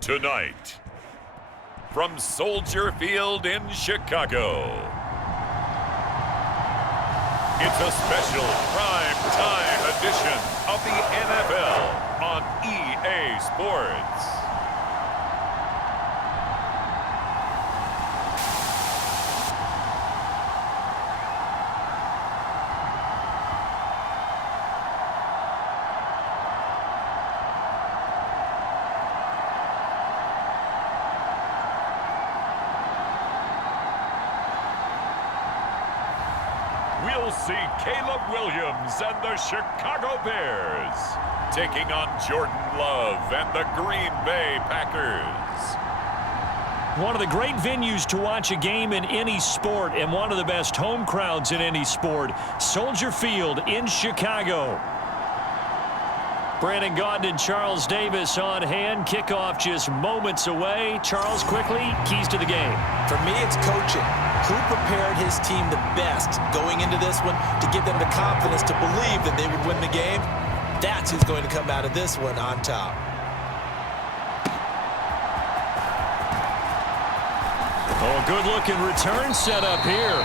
Tonight, from Soldier Field in Chicago, it's a special prime time edition of the NFL on EA Sports. We'll see Caleb Williams and the Chicago Bears taking on Jordan Love and the Green Bay Packers. One of the great venues to watch a game in any sport and one of the best home crowds in any sport, Soldier Field in Chicago. Brandon Gaudin and Charles Davis on hand. Kickoff just moments away. Charles, quickly, keys to the game. For me, it's coaching. Who prepared his team the best going into this one to give them the confidence to believe that they would win the game? That's who's going to come out of this one on top. Oh, good-looking return set up here.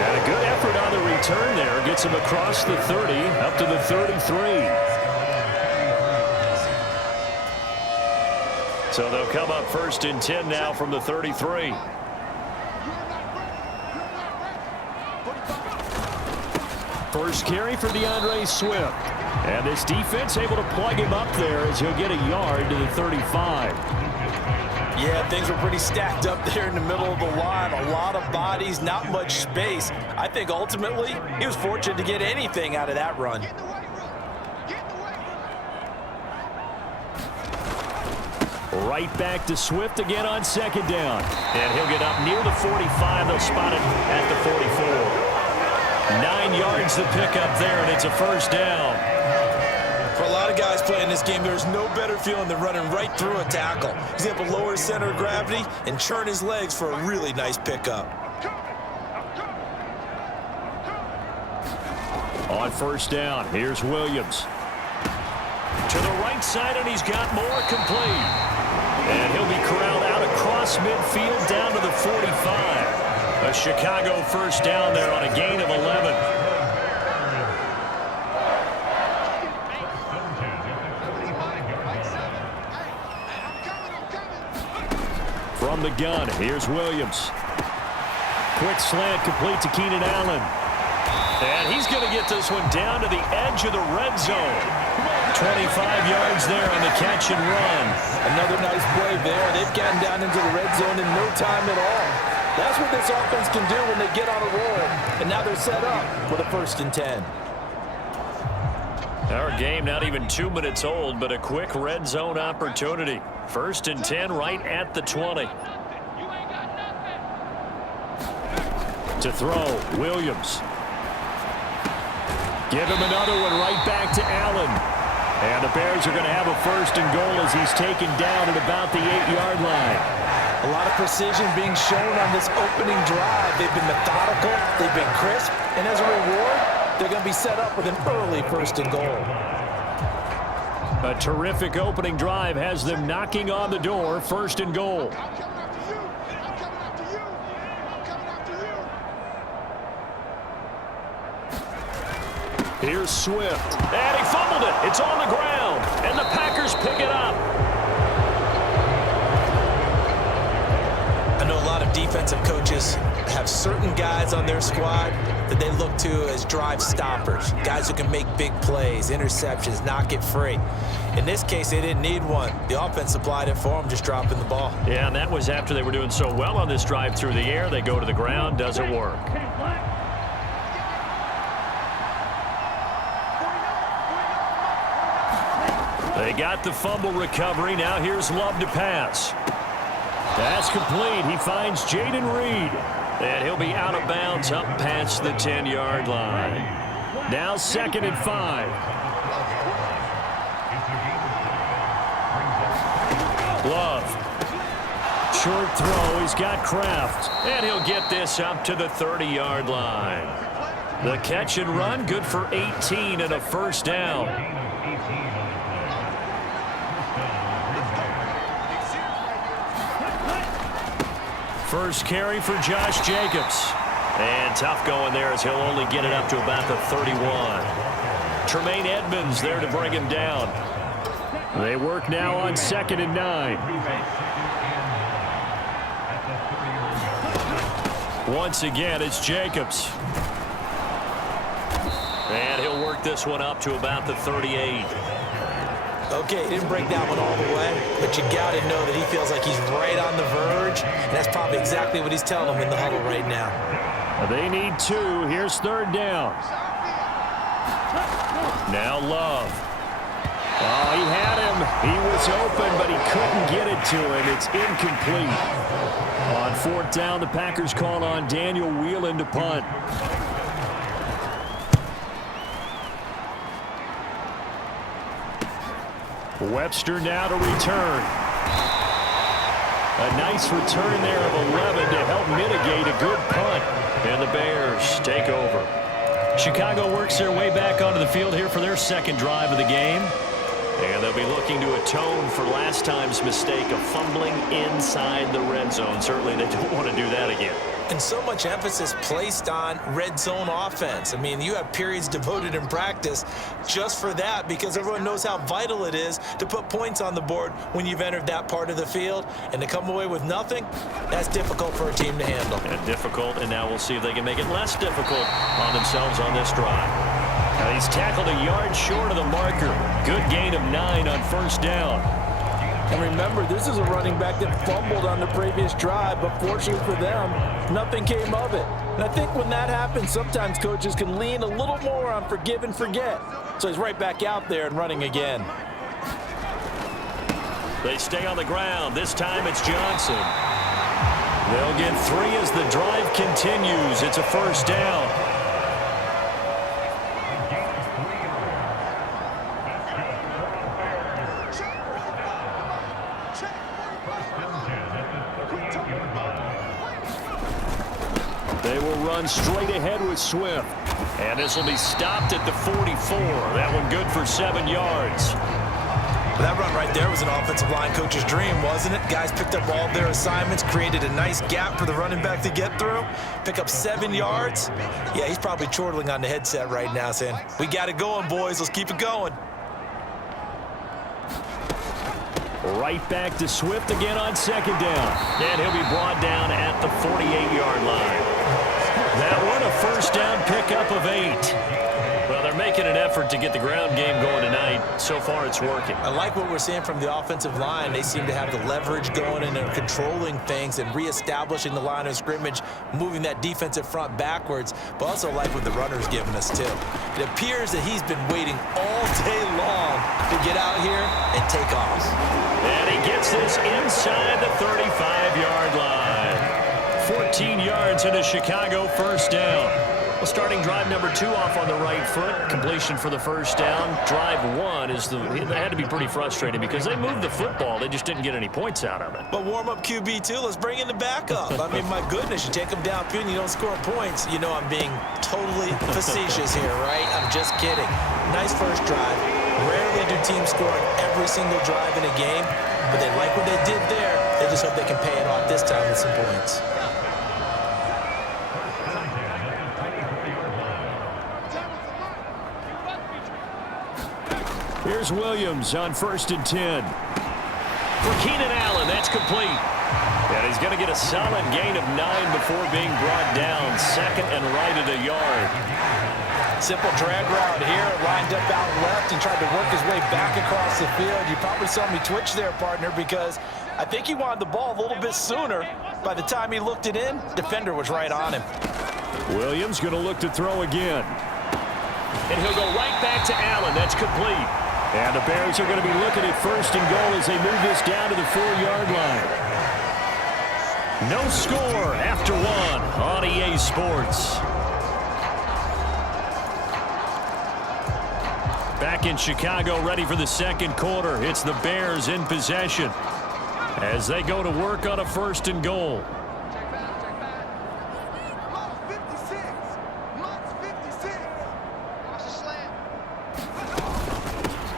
And a good effort on the return there. Gets him across the 30, up to the 33. So they'll come up 1st and 10 now from the 33. First carry for DeAndre Swift. And this defense able to plug him up there as he'll get a yard to the 35. Yeah, things were pretty stacked up there in the middle of the line. A lot of bodies, not much space. I think ultimately he was fortunate to get anything out of that run. Right back to Swift again on 2nd down. And he'll get up near the 45. They'll spot it at the 44. 9 yards to pick up there, and it's a 1st down. For a lot of guys playing this game, there's no better feeling than running right through a tackle. He's able to lower his center of gravity and churn his legs for a really nice pickup. On 1st down, here's Williams. To the right side, and he's got more complete. And he'll be corralled out across midfield down to the 45. A Chicago 1st down there on a gain of 11. From the gun, here's Williams. Quick slant complete to Keenan Allen. And he's going to get this one down to the edge of the red zone. 25 yards there on the catch and run. Another nice play there. They've gotten down into the red zone in no time at all. That's what this offense can do when they get on a roll. And now they're set up for the 1st and 10. Our game not even 2 minutes old, but a quick red zone opportunity. 1st and 10 right at the 20. To throw, Williams. Give him another one right back to Allen. And the Bears are going to have a 1st and goal as he's taken down at about the 8-yard line. A lot of precision being shown on this opening drive. They've been methodical, they've been crisp, and as a reward, they're going to be set up with an early 1st and goal. A terrific opening drive has them knocking on the door. 1st and goal. Here's Swift. And he fumbled it. It's on the ground. And the Packers pick it up. I know a lot of defensive coaches have certain guys on their squad that they look to as drive stoppers, guys who can make big plays, interceptions, knock it free. In this case, they didn't need one. The offense supplied it for them, just dropping the ball. Yeah, and that was after they were doing so well on this drive through the air. They go to the ground, doesn't work. They got the fumble recovery. Now here's Love to pass. Pass complete. He finds Jaden Reed. And he'll be out of bounds up past the 10-yard line. Now 2nd and 5. Love. Short throw. He's got Kraft. And he'll get this up to the 30-yard line. The catch and run, good for 18 and a 1st down. First carry for Josh Jacobs. And tough going there as he'll only get it up to about the 31. Tremaine Edmonds there to bring him down. They work now on 2nd and 9. Once again, it's Jacobs. And he'll work this one up to about the 38. Okay, he didn't break that one all the way, but you got to know that he feels like he's right on the verge, and that's probably exactly what he's telling them in the huddle right now. They need 2. Here's 3rd down. Now Love. Oh, he had him. He was open, but he couldn't get it to him. It's incomplete. On 4th down, the Packers call on Daniel Whelan to punt. Webster now to return. A nice return there of 11 to help mitigate a good punt. And the Bears take over. Chicago works their way back onto the field here for their 2nd drive of the game. And they'll be looking to atone for last time's mistake of fumbling inside the red zone. Certainly they don't want to do that again. And so much emphasis placed on red zone offense. I mean, you have periods devoted in practice just for that because everyone knows how vital it is to put points on the board when you've entered that part of the field. And to come away with nothing, that's difficult for a team to handle. And difficult, and now we'll see if they can make it less difficult on themselves on this drive. Now he's tackled a yard short of the marker. Good gain of 9 on 1st down. And remember, this is a running back that fumbled on the previous drive, but fortunately for them, nothing came of it. And I think when that happens, sometimes coaches can lean a little more on forgive and forget. So he's right back out there and running again. They stay on the ground. This time it's Johnson. They'll get 3 as the drive continues. It's a 1st down. They will run straight ahead with Swift. And this will be stopped at the 44. That one good for 7 yards. That run right there was an offensive line coach's dream, wasn't it? Guys picked up all their assignments, created a nice gap for the running back to get through, pick up 7 yards. Yeah, he's probably chortling on the headset right now saying, we got it going, boys. Let's keep it going. Right back to Swift again on 2nd down. And he'll be brought down at the 48-yard line. That one a 1st down pickup of 8. Well, they're making an effort to get the ground game going tonight. So far, it's working. I like what we're seeing from the offensive line. They seem to have the leverage going and they're controlling things and reestablishing the line of scrimmage, moving that defensive front backwards, but also like what the runner's giving us, too. It appears that he's been waiting all day long to get out here and take off. And he gets this inside the 35-yard line. 14 yards into Chicago, 1st down. Well, starting drive number 2 off on the right foot. Completion for the 1st down. Drive 1 is they had to be pretty frustrating because they moved the football. They just didn't get any points out of it. But warm-up QB, too. Let's bring in the backup. I mean, my goodness, you take them downfield and you don't score points. You know I'm being totally facetious here, right? I'm just kidding. Nice first drive. Rarely do teams score on every single drive in a game, but they like what they did there. They just hope they can pay it off this time with some points. Here's Williams on 1st and 10. For Keenan Allen, that's complete. And he's going to get a solid gain of 9 before being brought down. 2nd and right at a yard. Simple drag route here, lined up out left and tried to work his way back across the field. You probably saw me twitch there, partner, because I think he wanted the ball a little bit sooner. By the time he looked it in, defender was right on him. Williams going to look to throw again. And he'll go right back to Allen. That's complete. And the Bears are going to be looking at 1st and goal as they move this down to the 4-yard line. No score after 1 on EA Sports. Back in Chicago, ready for the 2nd quarter. It's the Bears in possession as they go to work on a 1st and goal.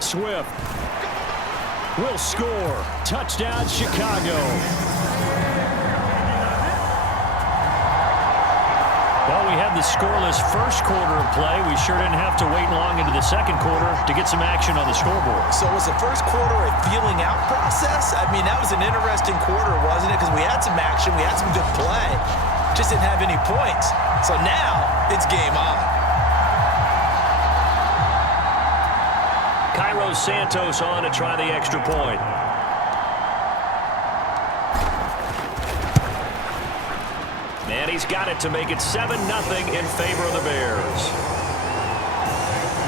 Swift will score. Touchdown, Chicago. had the scoreless first quarter of play, we sure didn't have to wait long into the second quarter to get some action on the scoreboard. So was the first quarter a feeling out process? I mean, that was an interesting quarter, wasn't it? Because we had some action, we had some good play, just didn't have any points. So now it's game on. Cairo Santos on to try the extra point. And he's got it to make it 7-0 in favor of the Bears.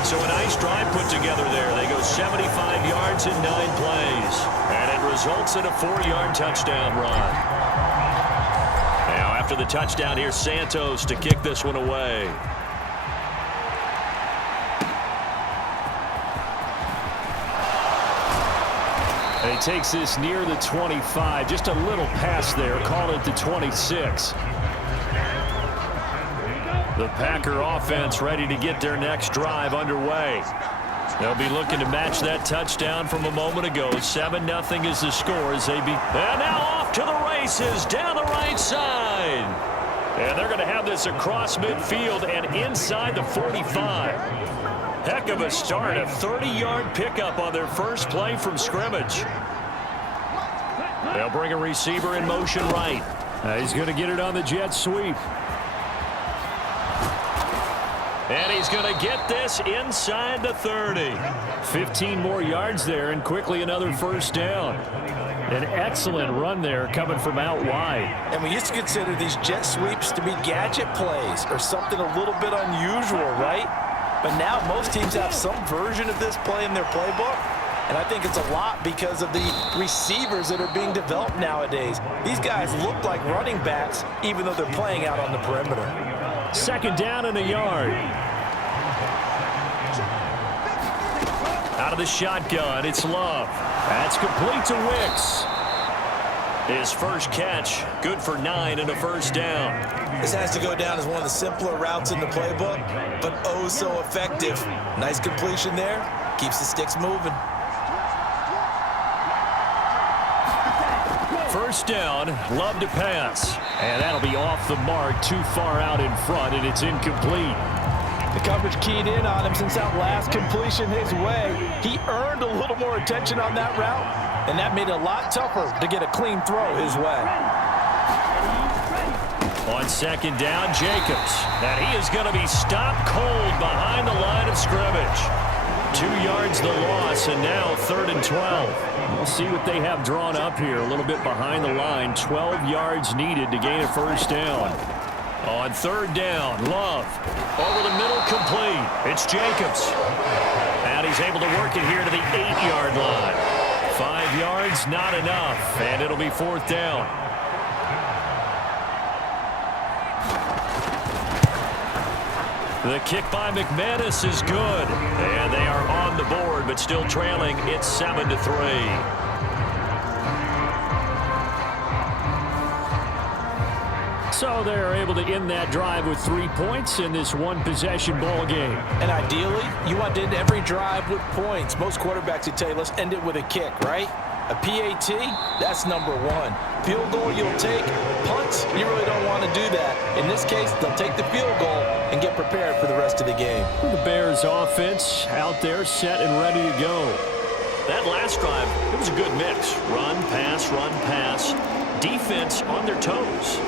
So a nice drive put together there. They go 75 yards in 9 plays. And it results in a 4-yard touchdown run. Now after the touchdown, here's Santos to kick this one away. And he takes this near the 25. Just a little pass there. Call it the 26. The Packer offense ready to get their next drive underway. They'll be looking to match that touchdown from a moment ago. 7-0 is the score as they be. And now off to the races down the right side. And they're going to have this across midfield and inside the 45. Heck of a start. A 30-yard pickup on their first play from scrimmage. They'll bring a receiver in motion right. He's going to get it on the jet sweep. And he's going to get this inside the 30. 15 more yards there and quickly another first down. An excellent run there coming from out wide. And we used to consider these jet sweeps to be gadget plays or something a little bit unusual, right? But now most teams have some version of this play in their playbook. And I think it's a lot because of the receivers that are being developed nowadays. These guys look like running backs even though they're playing out on the perimeter. Second down and a yard. Out of the shotgun, it's Love. That's complete to Wicks. His first catch, good for 9 and a first down. This has to go down as one of the simpler routes in the playbook, but oh so effective. Nice completion there. Keeps the sticks moving. First down, Love to pass. And that'll be off the mark, too far out in front, and it's incomplete. The coverage keyed in on him since that last completion his way. He earned a little more attention on that route, and that made it a lot tougher to get a clean throw his way. On second down, Jacobs. And he is going to be stopped cold behind the line of scrimmage. 2 yards the loss, and now 3rd and 12. We'll see what they have drawn up here. A little bit behind the line. 12 yards needed to gain a first down. On third down, Love. Over the middle, complete. It's Jacobs. And he's able to work it here to the 8-yard line. 5 yards, not enough. And it'll be 4th down. The kick by McManus is good. And they are on the board, but still trailing. It's 7-3. So they're able to end that drive with 3 points in this one-possession ball game. And ideally, you want to end every drive with points. Most quarterbacks would tell you, let's end it with a kick, right? A PAT, that's number 1. Field goal you'll take. Punts, you really don't want to do that. In this case, they'll take the field goal and get prepared for the rest of the game. The Bears offense out there set and ready to go. That last drive, it was a good mix. Run, pass, defense on their toes.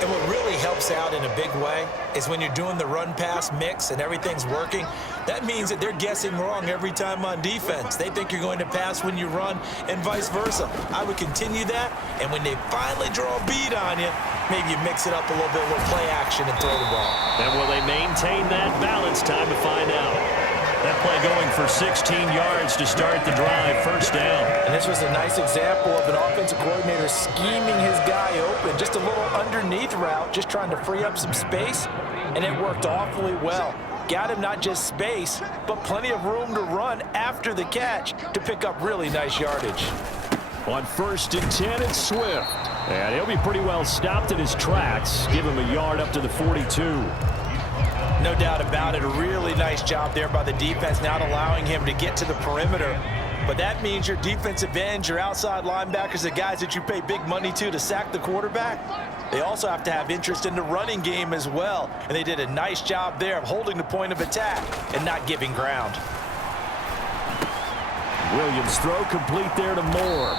And what really helps out in a big way is when you're doing the run-pass mix and everything's working, that means that they're guessing wrong every time on defense. They think you're going to pass when you run and vice versa. I would continue that, and when they finally draw a bead on you, maybe you mix it up a little bit, a little play action and throw the ball. And will they maintain that balance? Time to find out. That play going for 16 yards to start the drive, first down. And this was a nice example of an offensive coordinator scheming his guy open. Just a little underneath route, just trying to free up some space, and it worked awfully well. Got him not just space, but plenty of room to run after the catch to pick up really nice yardage. On 1st and 10, it's Swift. And he'll be pretty well stopped in his tracks. Give him a yard up to the 42. No doubt about it. A really nice job there by the defense, not allowing him to get to the perimeter. But that means your defensive ends, your outside linebackers, the guys that you pay big money to sack the quarterback, they also have to have interest in the running game as well. And they did a nice job there of holding the point of attack and not giving ground. Williams' throw complete there to Moore.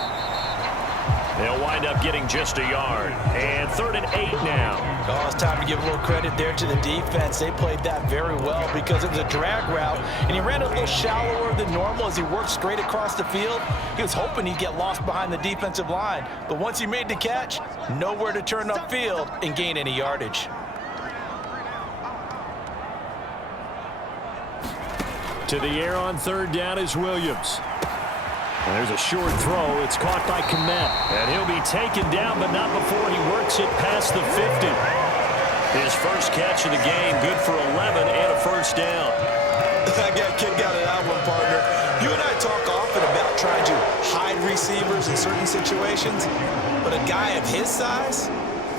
They'll wind up getting just a yard. And 3rd and 8 now. Oh, it's time to give a little credit there to the defense. They played that very well because it was a drag route, and he ran a little shallower than normal as he worked straight across the field. He was hoping he'd get lost behind the defensive line, but once he made the catch, nowhere to turn upfield and gain any yardage. To the air on 3rd down is Williams. And there's a short throw. It's caught by Kmet. And he'll be taken down, but not before he works it past the 50. His first catch of the game, good for 11 and a first down. I got kicked out of that one, partner. You and I talk often about trying to hide receivers in certain situations, but a guy of his size,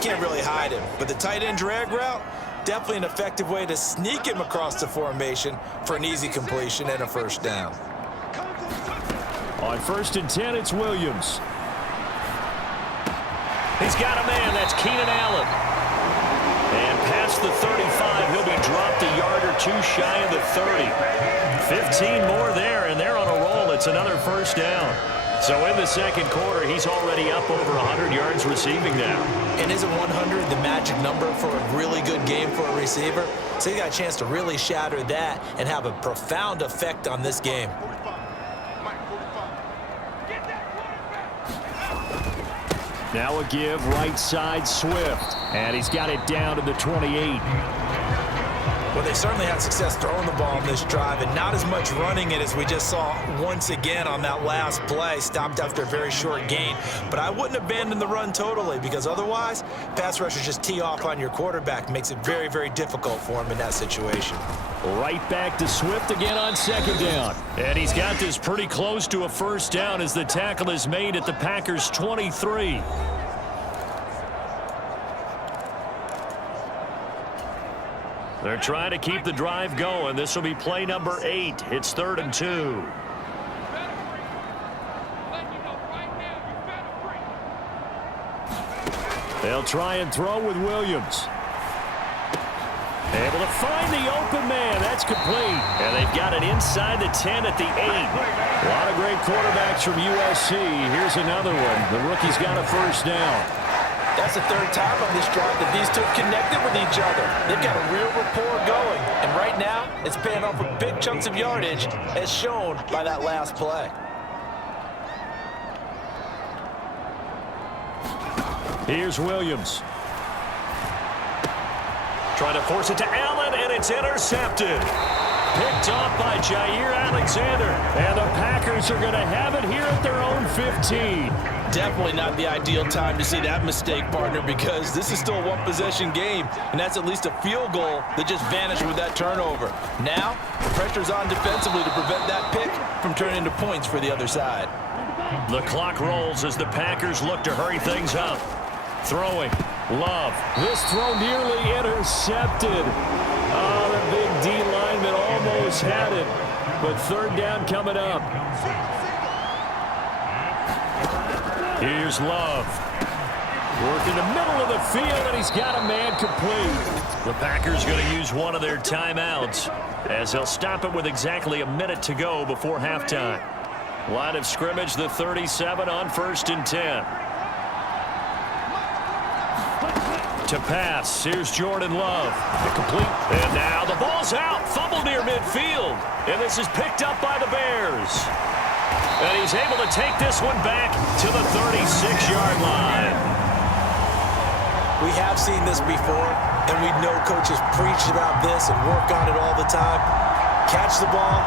can't really hide him. But the tight end drag route, definitely an effective way to sneak him across the formation for an easy completion and a first down. On 1st and 10, it's Williams. He's got a man. That's Keenan Allen. And past the 35, he'll be dropped a yard or two shy of the 30. 15 more there, and they're on a roll. It's another first down. So in the second quarter, he's already up over 100 yards receiving now. And isn't 100 the magic number for a really good game for a receiver? So he got a chance to really shatter that and have a profound effect on this game. Now a give, right side, Swift. And he's got it down to the 28. Well, they certainly had success throwing the ball in this drive and not as much running it as we just saw once again on that last play. Stopped after a very short gain. But I wouldn't abandon the run totally because otherwise, pass rushers just tee off on your quarterback. Makes it very, very difficult for him in that situation. Right back to Swift again on 2nd down. And he's got this pretty close to a first down as the tackle is made at the Packers' 23. They're trying to keep the drive going. This will be play number 8. It's 3rd and 2. They'll try and throw with Williams. Able to find the open man. That's complete. And they've got it inside the 10 at the 8. A lot of great quarterbacks from USC. Here's another one. The rookie's got a first down. That's the 3rd time on this drive that these two have connected with each other. They've got a real rapport going. And right now, it's paying off with big chunks of yardage, as shown by that last play. Here's Williams. Trying to force it to Allen, and it's intercepted. Picked off by Jair Alexander. And the Packers are going to have it here at their own 15. Definitely not the ideal time to see that mistake, partner, because this is still a one-possession game, and that's at least a field goal that just vanished with that turnover. Now, the pressure's on defensively to prevent that pick from turning into points for the other side. The clock rolls as the Packers look to hurry things up. Throwing. Love. This throw nearly intercepted. Oh, the big D lineman almost had it, but 3rd down coming up. Here's Love. Work in the middle of the field, and he's got a man complete. The Packers going to use one of their timeouts as they'll stop it with exactly a minute to go before halftime. Line of scrimmage, the 37 on 1st and 10. To pass, here's Jordan Love. Complete. And now the ball's out. Fumble near midfield. And this is picked up by the Bears. And he's able to take this one back to the 36-yard line. We have seen this before, and we know coaches preach about this and work on it all the time. Catch the ball.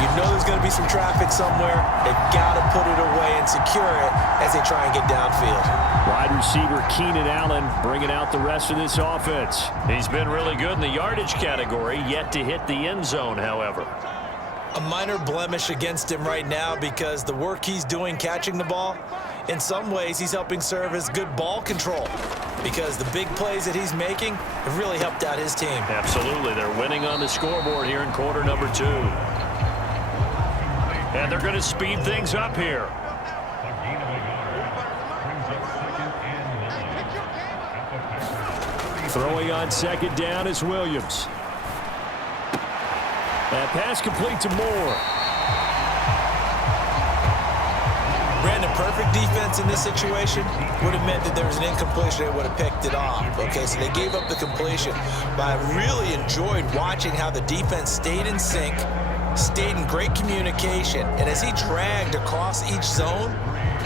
You know there's going to be some traffic somewhere. They've got to put it away and secure it as they try and get downfield. Wide receiver Keenan Allen bringing out the rest of this offense. He's been really good in the yardage category, yet to hit the end zone, however. A minor blemish against him right now because the work he's doing catching the ball, in some ways he's helping serve as good ball control because the big plays that he's making have really helped out his team. Absolutely. They're winning on the scoreboard here in quarter number 2. And they're going to speed things up here. Throwing on second down is Williams. That pass complete to Moore. Brandon, perfect defense in this situation would have meant that there was an incompletion. They would have picked it off. Okay, so they gave up the completion. But I really enjoyed watching how the defense stayed in sync, stayed in great communication. And as he dragged across each zone,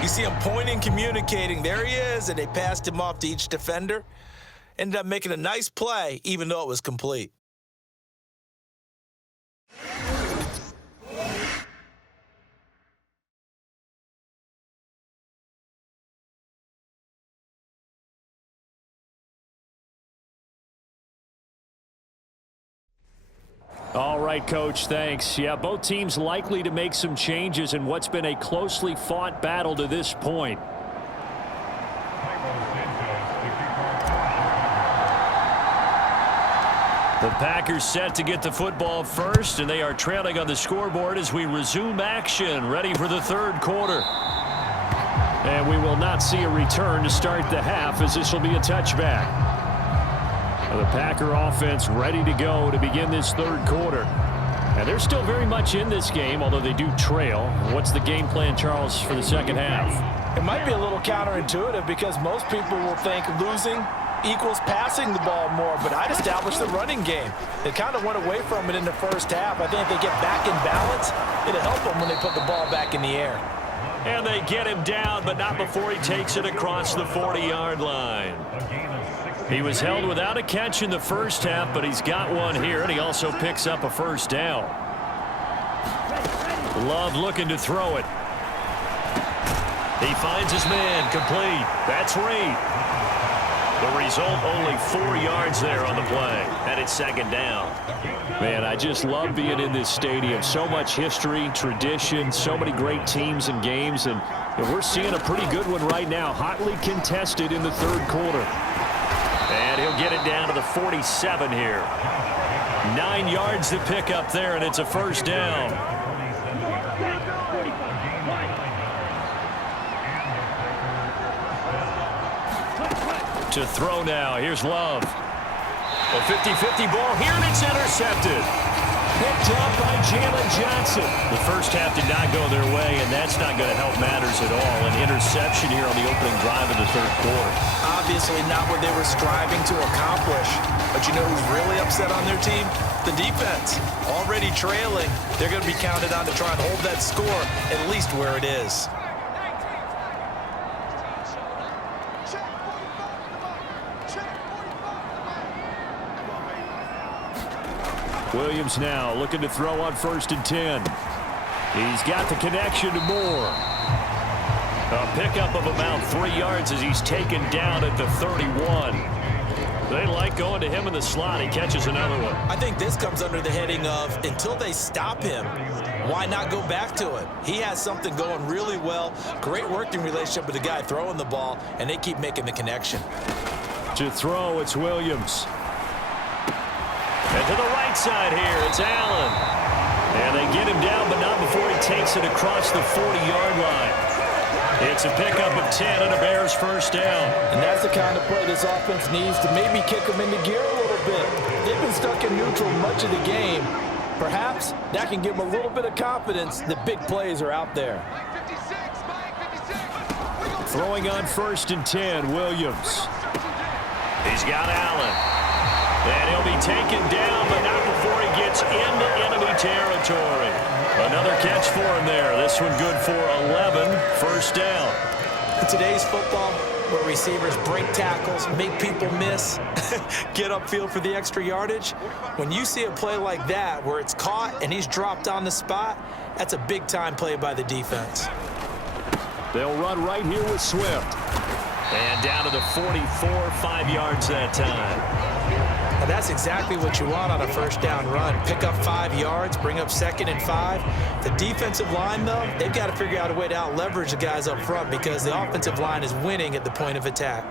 you see him pointing, communicating. There he is, and they passed him off to each defender. Ended up making a nice play, even though it was complete. All right, Coach, thanks. Yeah, both teams likely to make some changes in what's been a closely fought battle to this point. The Packers set to get the football first, and they are trailing on the scoreboard as we resume action, ready for the third quarter. And we will not see a return to start the half, as this will be a touchback. The Packer offense ready to go to begin this third quarter. And they're still very much in this game, although they do trail. What's the game plan, Charles, for the second half? It might be a little counterintuitive because most people will think losing equals passing the ball more, but I'd establish the running game. They kind of went away from it in the first half. I think if they get back in balance, it'll help them when they put the ball back in the air. And they get him down, but not before he takes it across the 40-yard line. He was held without a catch in the first half, but he's got one here, and he also picks up a first down. Love looking to throw it. He finds his man, complete. That's Reed. The result, only 4 yards there on the play, and it's second down. Man, I just love being in this stadium. So much history, tradition, so many great teams and games, and we're seeing a pretty good one right now, hotly contested in the third quarter. And he'll get it down to the 47 here. 9 yards to pick up there, and it's a first down. To throw now. Here's Love. A 50-50 ball here, and it's intercepted. Picked up by Jalen Johnson. The first half did not go their way, and that's not going to help matters at all. An interception here on the opening drive of the third quarter. Obviously not what they were striving to accomplish. But you know who's really upset on their team? The defense. Already trailing. They're going to be counted on to try and hold that score at least where it is. Williams now looking to throw on 1st and 10. He's got the connection to Moore. A pickup of about 3 yards as he's taken down at the 31. They like going to him in the slot. He catches another one. I think this comes under the heading of until they stop him, why not go back to it? He has something going really well. Great working relationship with the guy throwing the ball, and they keep making the connection. To throw, it's Williams. And to the right side here, it's Allen. And they get him down, but not before he takes it across the 40-yard line. It's a pickup of 10 and a Bears first down. And that's the kind of play this offense needs to maybe kick them into gear a little bit. They've been stuck in neutral much of the game. Perhaps that can give them a little bit of confidence that big plays are out there. Throwing on 1st and 10, Williams. He's got Allen. And he'll be taken down, but not before he gets into enemy territory. Another catch for him there. This one good for 11, first down. In today's football, where receivers break tackles, make people miss, get upfield for the extra yardage, when you see a play like that where it's caught and he's dropped on the spot, that's a big-time play by the defense. They'll run right here with Swift. And down to the 44, 5 yards that time. And that's exactly what you want on a first down run. Pick up 5 yards, bring up 2nd and 5. The defensive line, though, they've got to figure out a way to out-leverage the guys up front because the offensive line is winning at the point of attack.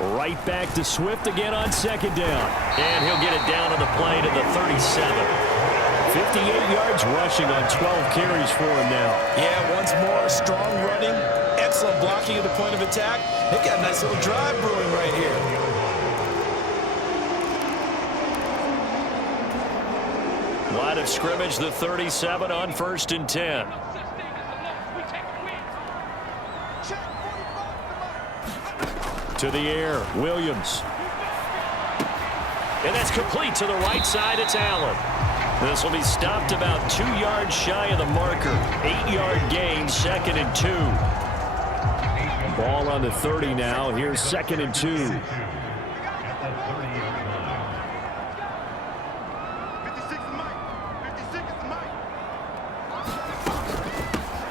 Right back to Swift again on 2nd down. And he'll get it down on the play to the 37. 58 yards rushing on 12 carries for him now. Yeah, once more, strong attacking at the point of attack. They got a nice little drive brewing right here. Line of scrimmage, the 37 on 1st and 10. To the air, Williams. And that's complete to the right side. It's Allen. This will be stopped about 2 yards shy of the marker. 8-yard gain, 2nd and 2. Ball on the 30 now. Here's 2nd and 2.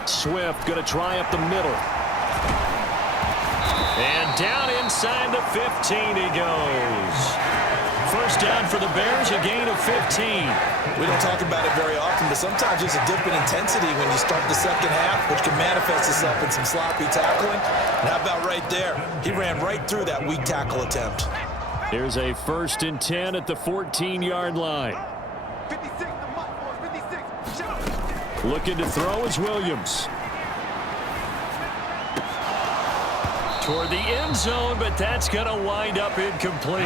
Swift going to try up the middle. And down inside the 15 he goes. First down for the Bears, a gain of 15. We don't talk about it very often, but sometimes there's a dip in intensity when you start the second half, which can manifest itself in some sloppy tackling. And how about right there? He ran right through that weak tackle attempt. Here's a 1st and 10 at the 14-yard line. 56, Looking to throw is Williams. Toward the end zone, but that's going to wind up incomplete.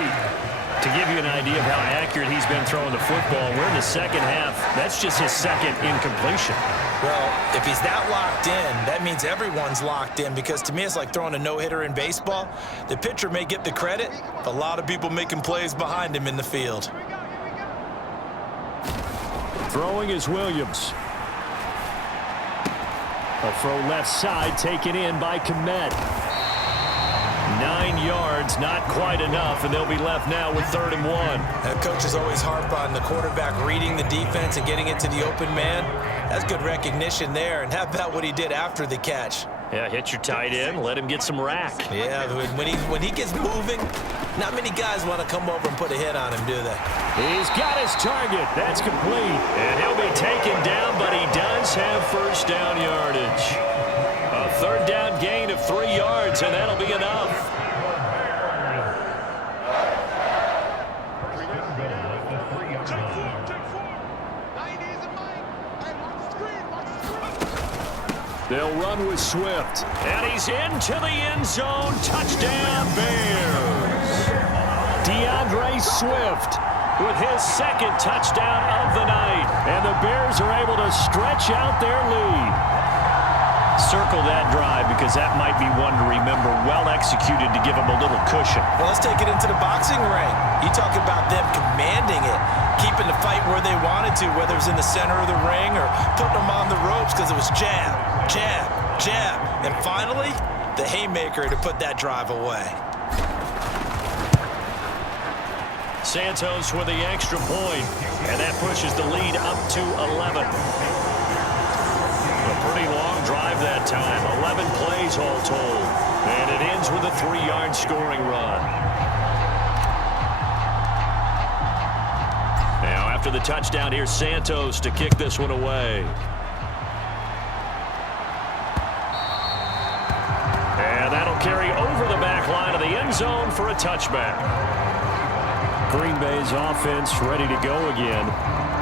To give you an idea of how accurate he's been throwing the football, we're in the second half. That's just his second incompletion. Well, if he's that locked in, that means everyone's locked in, because to me it's like throwing a no-hitter in baseball. The pitcher may get the credit, but a lot of people making plays behind him in the field. Throwing is Williams. A throw left side taken in by Komet. 9 yards, not quite enough, and they'll be left now with 3rd and 1. Coaches always harp on the quarterback reading the defense and getting it to the open man. That's good recognition there. And how about what he did after the catch? Yeah, hit your tight end, let him get some rack. Yeah, when he gets moving, not many guys want to come over and put a hit on him, do they? He's got his target. That's complete. And he'll be taken down, but he does have first down yardage. A 3rd down gain of 3 yards, and that'll be enough. They'll run with Swift. And he's into the end zone. Touchdown, Bears. DeAndre Swift with his 2nd touchdown of the night. And the Bears are able to stretch out their lead. Circle that drive, because that might be one to remember. Well executed to give them a little cushion. Well, let's take it into the boxing ring. You talk about them commanding it, keeping the fight where they wanted to, whether it was in the center of the ring or putting them on the ropes, because it was jab, jab, jab. And finally, the haymaker to put that drive away. Santos with the extra point, and that pushes the lead up to 11. A pretty long drive that time. 11 plays all told. And it ends with a 3-yard scoring run. Now after the touchdown, here's Santos to kick this one away. And that'll carry over the back line of the end zone for a touchback. Green Bay's offense ready to go again.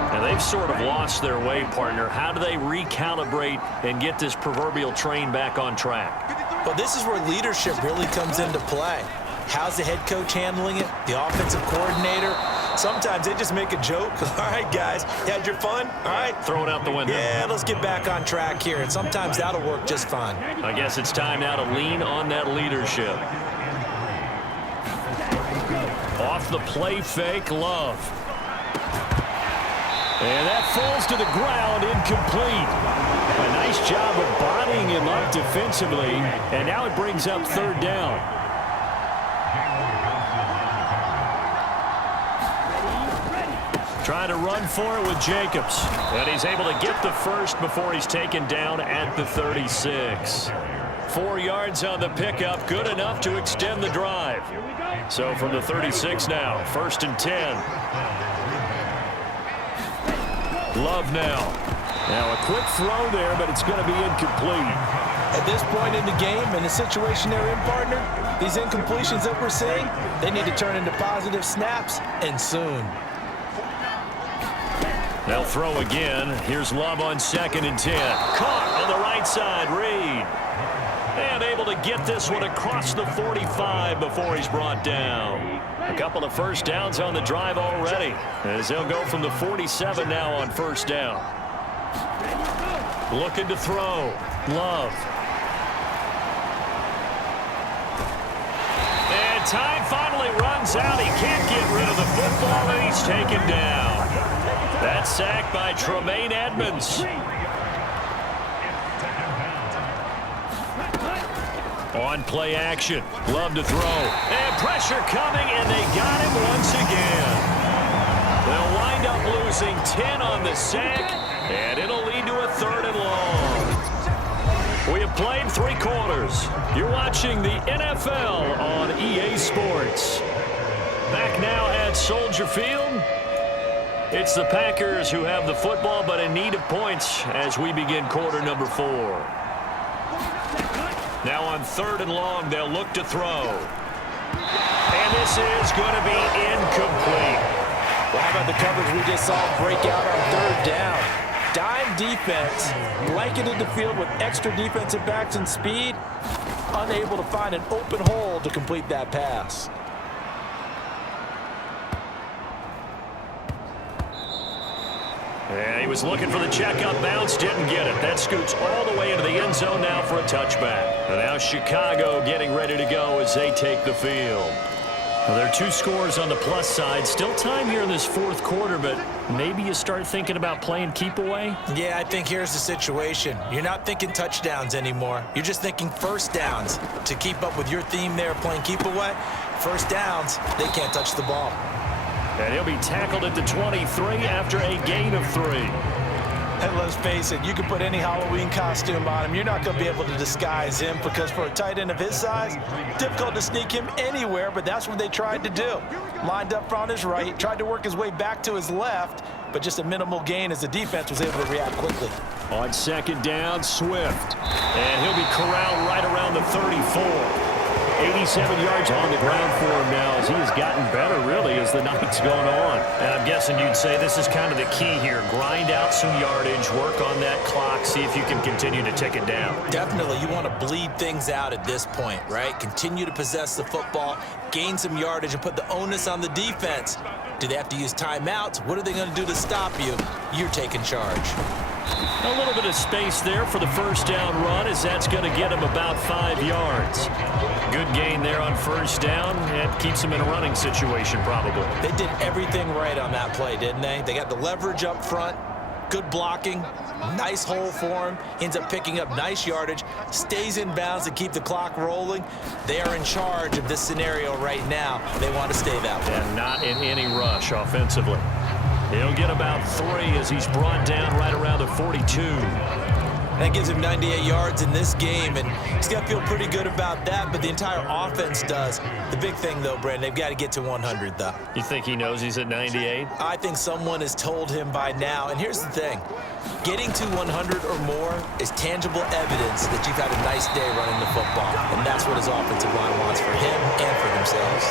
And they've sort of lost their way, partner. How do they recalibrate and get this proverbial train back on track? Well, this is where leadership really comes into play. How's the head coach handling it? The offensive coordinator? Sometimes they just make a joke. All right, guys, you had your fun? All right. Throw it out the window. Yeah, let's get back on track here. And sometimes that'll work just fine. I guess it's time now to lean on that leadership. Off the play fake, Love. And that falls to the ground, incomplete. A nice job of bodying him up defensively, and now it brings up 3rd down. Trying to run for it with Jacobs. And he's able to get the first before he's taken down at the 36. 4 yards on the pickup, good enough to extend the drive. So from the 36 now, 1st and 10. Love now. Now a quick throw there, but it's going to be incomplete. At this point in the game, in the situation they're in, partner, these incompletions that we're seeing, they need to turn into positive snaps, and soon. They'll throw again. Here's Love on 2nd and 10. Caught on the right side, Reed. And able able to get this one across the 45 before he's brought down. A couple of first downs on the drive already, as they'll go from the 47 now on first down. Looking to throw. Love. And time finally runs out. He can't get rid of the football, and he's taken down. That's sacked by Tremaine Edmonds. On play action. Love to throw. And pressure coming, and they got him once again. They'll wind up losing 10 on the sack, and it'll lead to a 3rd and long. We have played 3 quarters. You're watching the NFL on EA Sports. Back now at Soldier Field. It's the Packers who have the football, but in need of points as we begin quarter number 4. Now on 3rd and long, they'll look to throw. And this is going to be incomplete. Well, how about the coverage we just saw break out on 3rd down? Dime defense, blanketed the field with extra defensive backs and speed, unable to find an open hole to complete that pass. And he was looking for the checkup bounce, didn't get it. That scoots all the way into the end zone now for a touchback. And now Chicago getting ready to go as they take the field. Well, there are 2 scores on the plus side. Still time here in this 4th quarter, but maybe you start thinking about playing keep away? Yeah, I think here's the situation. You're not thinking touchdowns anymore. You're just thinking first downs. To keep up with your theme there, playing keep away, first downs, they can't touch the ball. And he'll be tackled at the 23 after a gain of 3. And let's face it, you can put any Halloween costume on him. You're not going to be able to disguise him because for a tight end of his size, difficult to sneak him anywhere, but that's what they tried to do. Lined up on his right, tried to work his way back to his left, but just a minimal gain as the defense was able to react quickly. On 2nd down, Swift. And he'll be corralled right around the 34. 87 yards on the ground for him now as he has gotten better, really, as the night's gone on. And I'm guessing you'd say this is kind of the key here. Grind out some yardage, work on that clock, see if you can continue to tick it down. Definitely, you want to bleed things out at this point, right? Continue to possess the football, gain some yardage, and put the onus on the defense. Do they have to use timeouts? What are they going to do to stop you? You're taking charge. A little bit of space there for the first down run, as that's going to get him about 5 yards. Good gain there on first down. It keeps him in a running situation, probably. They did everything right on that play, didn't they? They got the leverage up front, good blocking, nice hole for him. He ends up picking up nice yardage, stays in bounds to keep the clock rolling. They are in charge of this scenario right now. They want to stay that way. And not in any rush offensively. He'll get about 3 as he's brought down right around the 42. That gives him 98 yards in this game, and he's got to feel pretty good about that, but the entire offense does. The big thing, though, Brandon, they've got to get to 100, though. You think he knows he's at 98? I think someone has told him by now, and here's the thing. Getting to 100 or more is tangible evidence that you've had a nice day running the football, and that's what his offensive line wants for him and for themselves.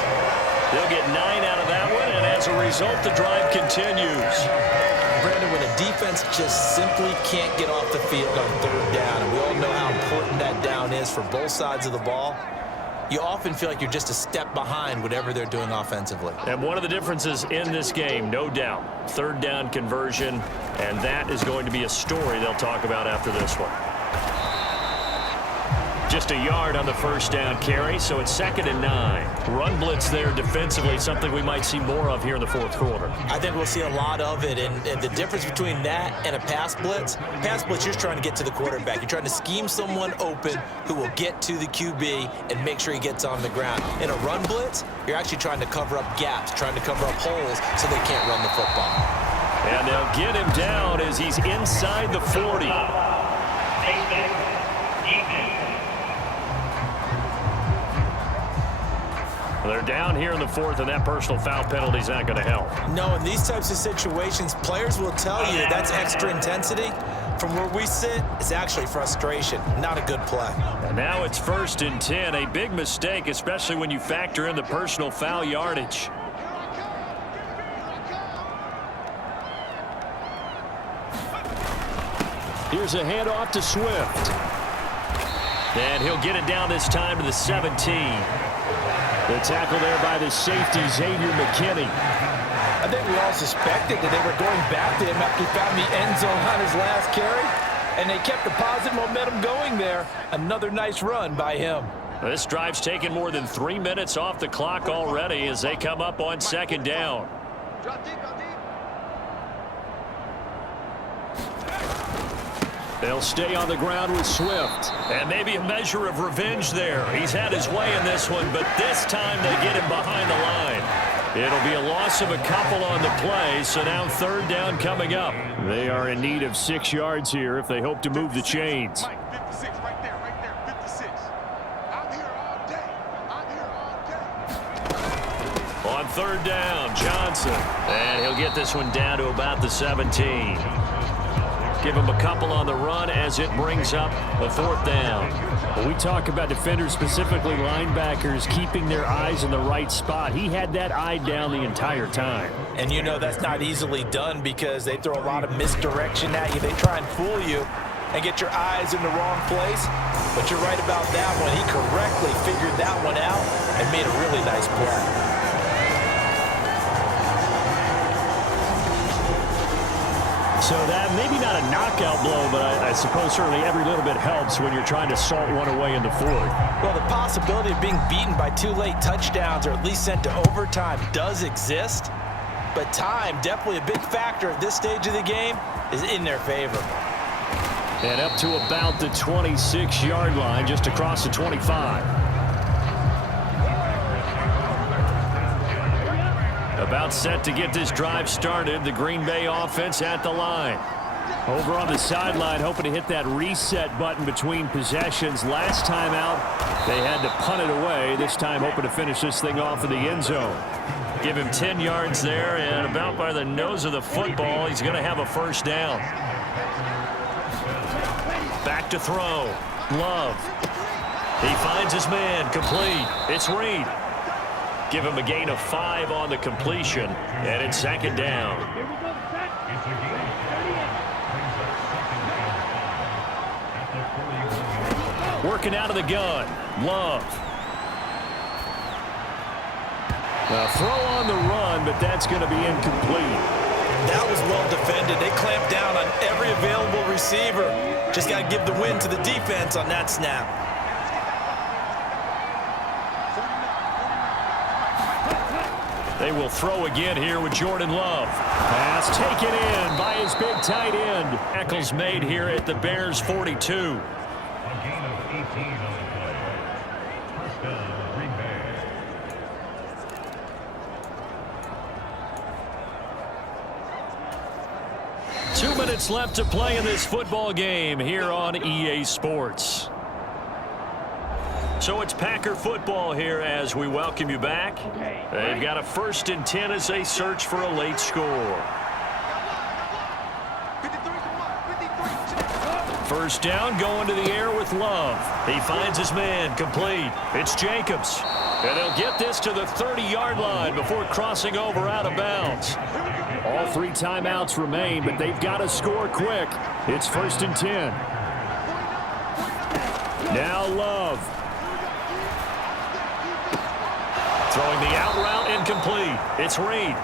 They'll get 9 out of that one, and as a result, the drive continues. Brandon, when a defense just simply can't get off the field on 3rd down, and we all know how important that down is for both sides of the ball, you often feel like you're just a step behind whatever they're doing offensively. And one of the differences in this game, no doubt, 3rd down conversion, and that is going to be a story they'll talk about after this one. Just a yard on the first down carry, so it's 2nd and 9. Run blitz there defensively, something we might see more of here in the 4th quarter. I think we'll see a lot of it, and the difference between that and a pass blitz, you're just trying to get to the quarterback. You're trying to scheme someone open who will get to the QB and make sure he gets on the ground. In a run blitz, you're actually trying to cover up gaps, trying to cover up holes so they can't run the football. And they'll get him down as he's inside the 40. They're down here in the 4th, and that personal foul penalty is not going to help. No, in these types of situations, players will tell you that's extra intensity. From where we sit, it's actually frustration, not a good play. And now it's 1st and 10, a big mistake, especially when you factor in the personal foul yardage. Here's a handoff to Swift. And he'll get it down this time to the 17. The tackle there by the safety, Xavier McKinney. I think we all suspected that they were going back to him after he found the end zone on his last carry, and they kept the positive momentum going there. Another nice run by him. This drive's taken more than 3 minutes off the clock already as they come up on second down. They'll stay on the ground with Swift. And maybe a measure of revenge there. He's had his way in this one, but this time they get him behind the line. It'll be a loss of a couple on the play, so now third down coming up. They are in need of 6 yards here if they hope to move the chains. 56 right there, 56. I'm here all day. On third down, Johnson. And he'll get this one down to about the 17. Give him a couple on the run as it brings up a fourth down. When we talk about defenders, specifically linebackers, keeping their eyes in the right spot, he had that eye down the entire time. And you know that's not easily done because they throw a lot of misdirection at you. They try and fool you and get your eyes in the wrong place. But you're right about that one. He correctly figured that one out and made a really nice play. So that maybe not a knockout blow, but I suppose certainly every little bit helps when you're trying to salt one away in the fourth. Well, the possibility of being beaten by 2 late touchdowns or at least sent to overtime does exist. But time, definitely a big factor at this stage of the game, is in their favor. And up to about the 26-yard line, just across the 25. About set to get this drive started. The Green Bay offense at the line. Over on the sideline, hoping to hit that reset button between possessions. Last time out, they had to punt it away. This time, hoping to finish this thing off in the end zone. Give him 10 yards there, and about by the nose of the football, he's going to have a first down. Back to throw. Love. He finds his man. Complete. It's Reed. Give him a gain of 5 on the completion, and it's second down. Working out of the gun. Love. A throw on the run, but that's going to be incomplete. That was well defended. They clamped down on every available receiver. Just got to give the win to the defense on that snap. They will throw again here with Jordan Love. Pass taken in by his big tight end. Tackles made here at the Bears 42. A gain of 18 on the play. Touchdown, Green Bay. 2 minutes left to play in this football game here on EA Sports. So it's Packer football here as we welcome you back. They've got a 1st and 10 as they search for a late score. First down, going to the air with Love. He finds his man. Complete. It's Jacobs. And they'll get this to the 30-yard line before crossing over out of bounds. All 3 timeouts remain, but they've got to score quick. It's 1st and 10. Now Love. Throwing the out route incomplete. It's Reed.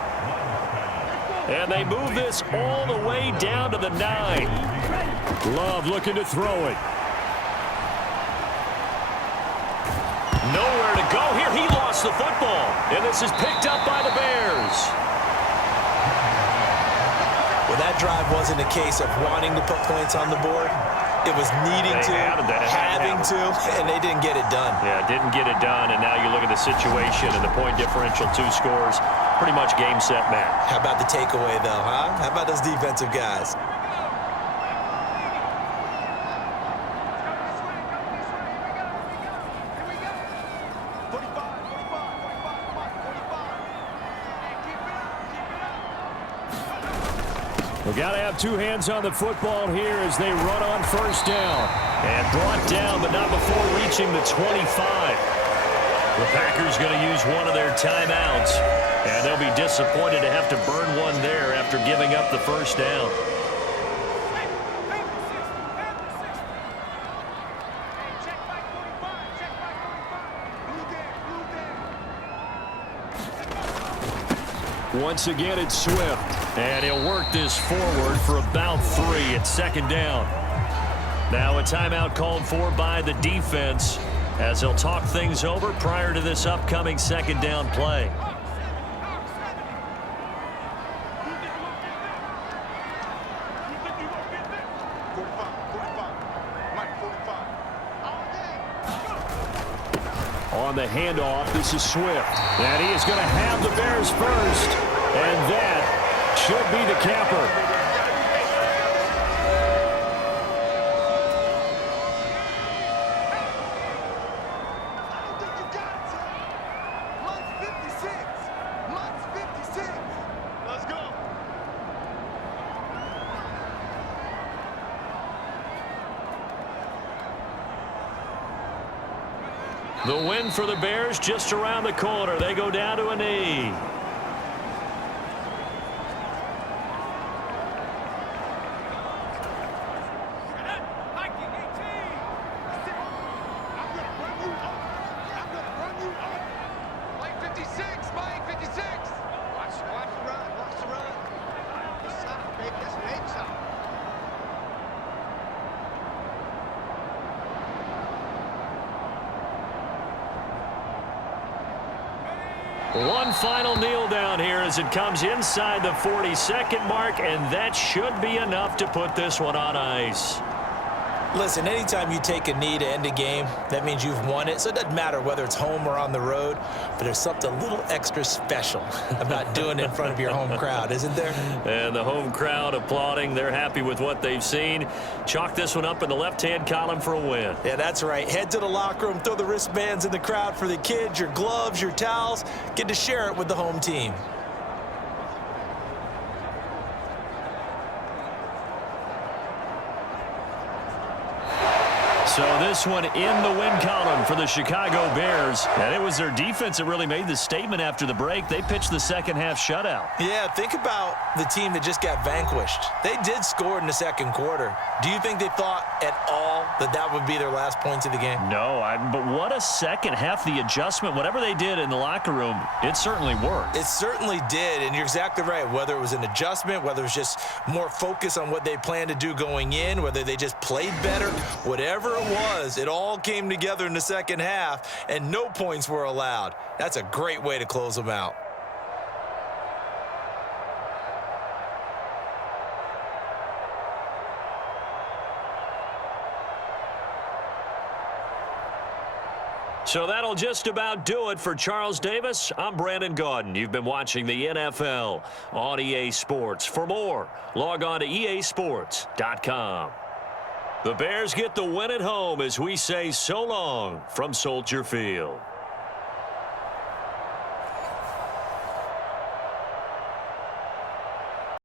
And they move this all the way down to the 9. Love looking to throw it. Nowhere to go here. He lost the football. And this is picked up by the Bears. Well, that drive wasn't a case of wanting to put points on the board. It was needing to, having to, and they didn't get it done. Yeah, didn't get it done, and now you look at the situation and the point differential, 2 scores, pretty much game, set, match. How about the takeaway, though, huh? How about those defensive guys? We've got to have 2 hands on the football here as they run on first down. And brought down, but not before reaching the 25. The Packers going to use one of their timeouts. And they'll be disappointed to have to burn one there after giving up the first down. Once again, it's Swift. And he'll work this forward for about 3 at second down. Now a timeout called for by the defense as they'll talk things over prior to this upcoming second down play. On the handoff, this is Swift. And he is going to have the Bears first. And that should be the capper. The win for the Bears just around the corner. They go down to a knee. One final kneel down here as it comes inside the 40-second mark, and that should be enough to put this one on ice. Listen, anytime you take a knee to end a game, that means you've won it. So it doesn't matter whether it's home or on the road, but there's something a little extra special about doing it in front of your home crowd, isn't there? And the home crowd applauding. They're happy with what they've seen. Chalk this one up in the left-hand column for a win. Yeah, that's right. Head to the locker room, throw the wristbands in the crowd for the kids, your gloves, your towels. Get to share it with the home team. So this one in the win column for the Chicago Bears. And it was their defense that really made the statement after the break. They pitched the second half shutout. Yeah, think about the team that just got vanquished. They did score in the second quarter. Do you think they thought at all that that would be their last points of the game? No, but what a second half. The adjustment, whatever they did in the locker room, it certainly worked. It certainly did, and you're exactly right. Whether it was an adjustment, whether it was just more focus on what they planned to do going in, whether they just played better, whatever it was, it all came together in the second half, and no points were allowed. That's a great way to close them out. So that'll just about do it for Charles Davis. I'm Brandon Gaudin. You've been watching the NFL on EA Sports. For more, log on to easports.com. The Bears get the win at home as we say so long from Soldier Field.